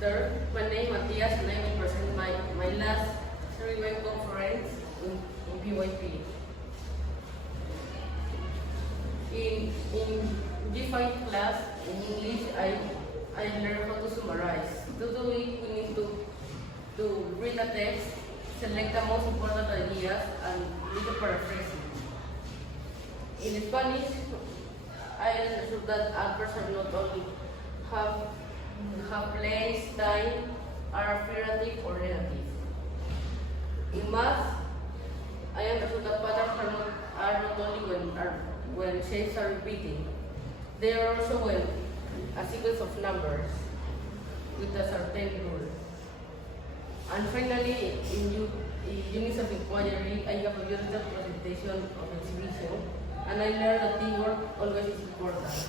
visitor. My name is Matias and I will present my last three-way conference in PYP. In G5 class in English, I learned how to summarize. To do it, we need to read a text, select the most important ideas, and do the paraphrasing. In Spanish, I understood that adverbs not only have place, time, are affirmative or negative. In math, I understood that patterns are not only when shapes are repeating. They are also when a sequence of numbers with a certain rule. And finally, in units of inquiry, I have a beautiful presentation of exhibition, and I learned that teamwork always is important.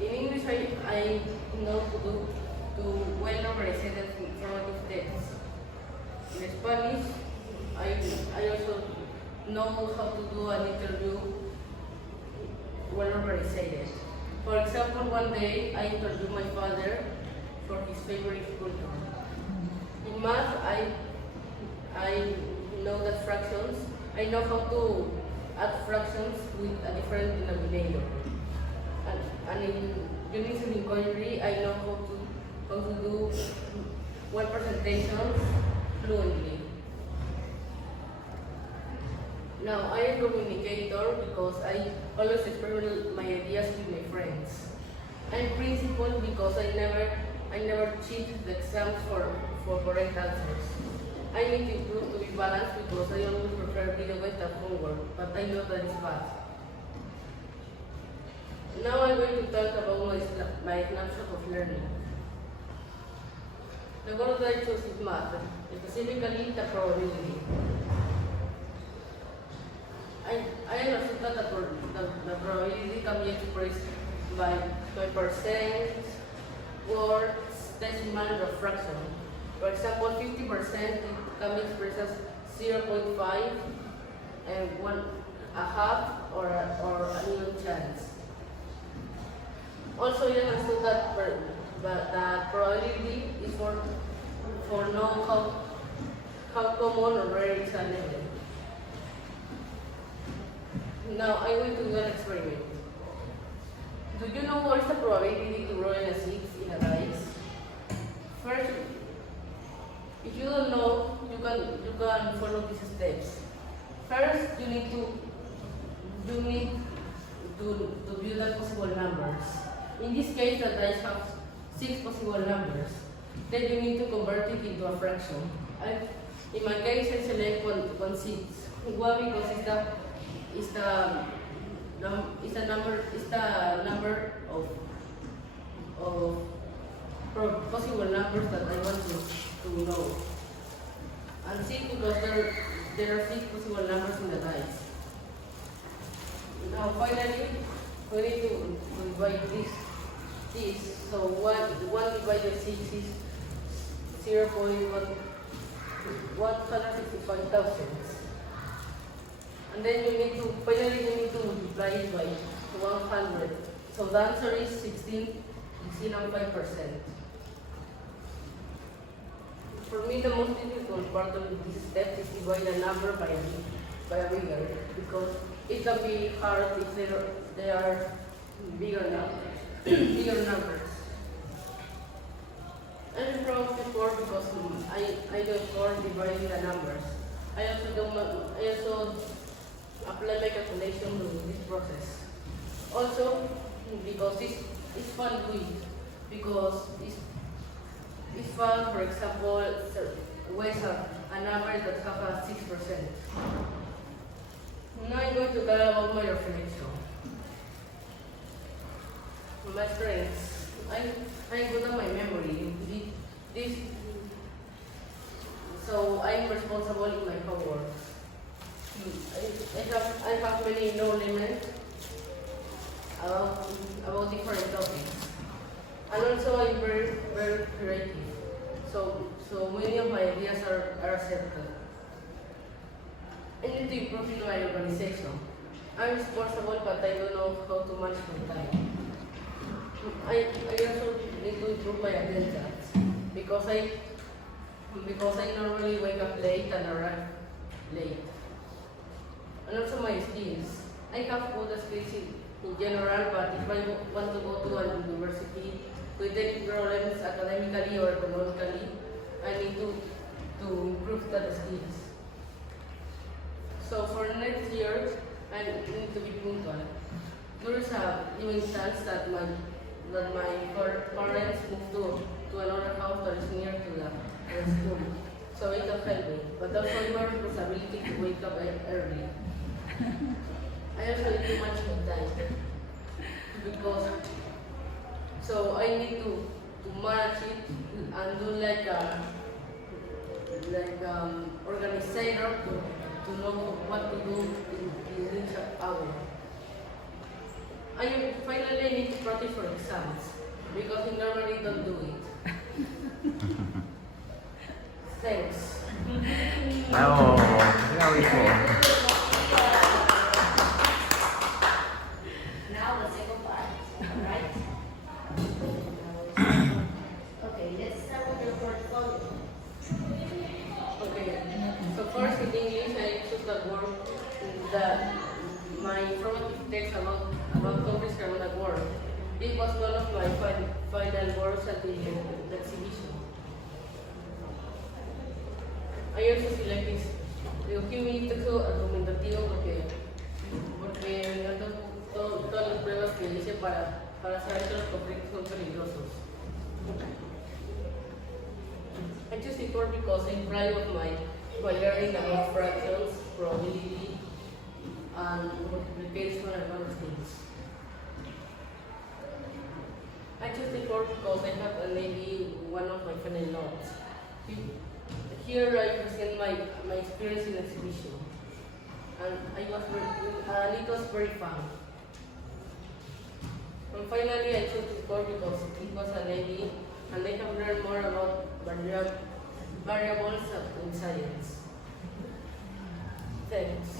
In English, I know to well-organized informative text. In Spanish, I also know how to do an interview well-organized. For example, one day I interviewed my father for his favorite sculpture. In math, I know that fractions. I know how to add fractions with a different denominator. And in units of inquiry, I know how to do well presentations fluently. Now, I am a communicator because I always experiment my ideas with my friends. I'm principled because I never cheat the exams for correct answers. I need to improve to be balanced because I always prefer video games than homework, but I know that is bad. Now I'm going to talk about my snapshot of learning. The word that I chose is math, specifically the probability. I understood that the probability can be expressed by percent, words, decimal, or fraction. For example, 50% can be expressed as 0.5 and 1/2 or a nil chance. Also, I understood that probability is for know how common or rare is an event. Now I'm going to do an experiment. Do you know what is the probability to roll a 6 in a dice? First, if you don't know, you can follow these steps. First, you need to view the possible numbers. In this case, the dice have 6 possible numbers. Then you need to convert it into a fraction. In my case, I select 1/6. Why? Because it's the number of possible numbers that I want to know. And 6 because there are 6 possible numbers in the dice. Now finally, we need to divide this. So 1 divided 6 is 0.165,000. And then finally you need to multiply it by 100. So the answer is 16.5%. For me, the most difficult part of this step is divide a number by a bigger, because it can be hard if they are bigger numbers. I'm proud before because I do for dividing the numbers. I also apply my calculation to this process. Also, because it's fun to do it, because it's fun, for example, weighs a number that have a 6%. Now I'm going to talk about my reflection. My strengths. I'm good at my memory. So I'm responsible in my homework. I have many knowledge about different topics. And also I'm very, very creative. So many of my ideas are accepted. I need to improve in my organization. I'm responsible, but I don't know how to manage my time. I also need to improve my attendance because I normally wake up late and arrive late. And also my skills. I have good skills in general, but if I want to go to an university with any problems academically or economically, I need to improve that skills. So for next year, I need to be punctual. There is a even chance that my parents move to another house that is near to the school, so it can help me. But also it's my responsibility to wake up early. I also need too much of time because so I need to manage it and do like organizer to know what to do in each hour. I finally need to practice for exams because I normally don't do it. Thanks. Wow, very cool. Now the second part, right? Okay, let's start with your portfolio. Okay. So first in English, I choose the word that my informative text about countries around the world. It was one of my final words at the exhibition. I also select this. Escogí mi texto argumentativo porque me encantó todas las pruebas que hice para saber que los conflictos son peligrosos. I choose it because I'm proud of my learning about fractions, probability, and multiplication and other things. I choose it because I have maybe one of my final notes. Here I present my experience in exhibition, and it was very fun. And finally, I chose it because it was an AD, and I have learned more about variables in science. Thanks.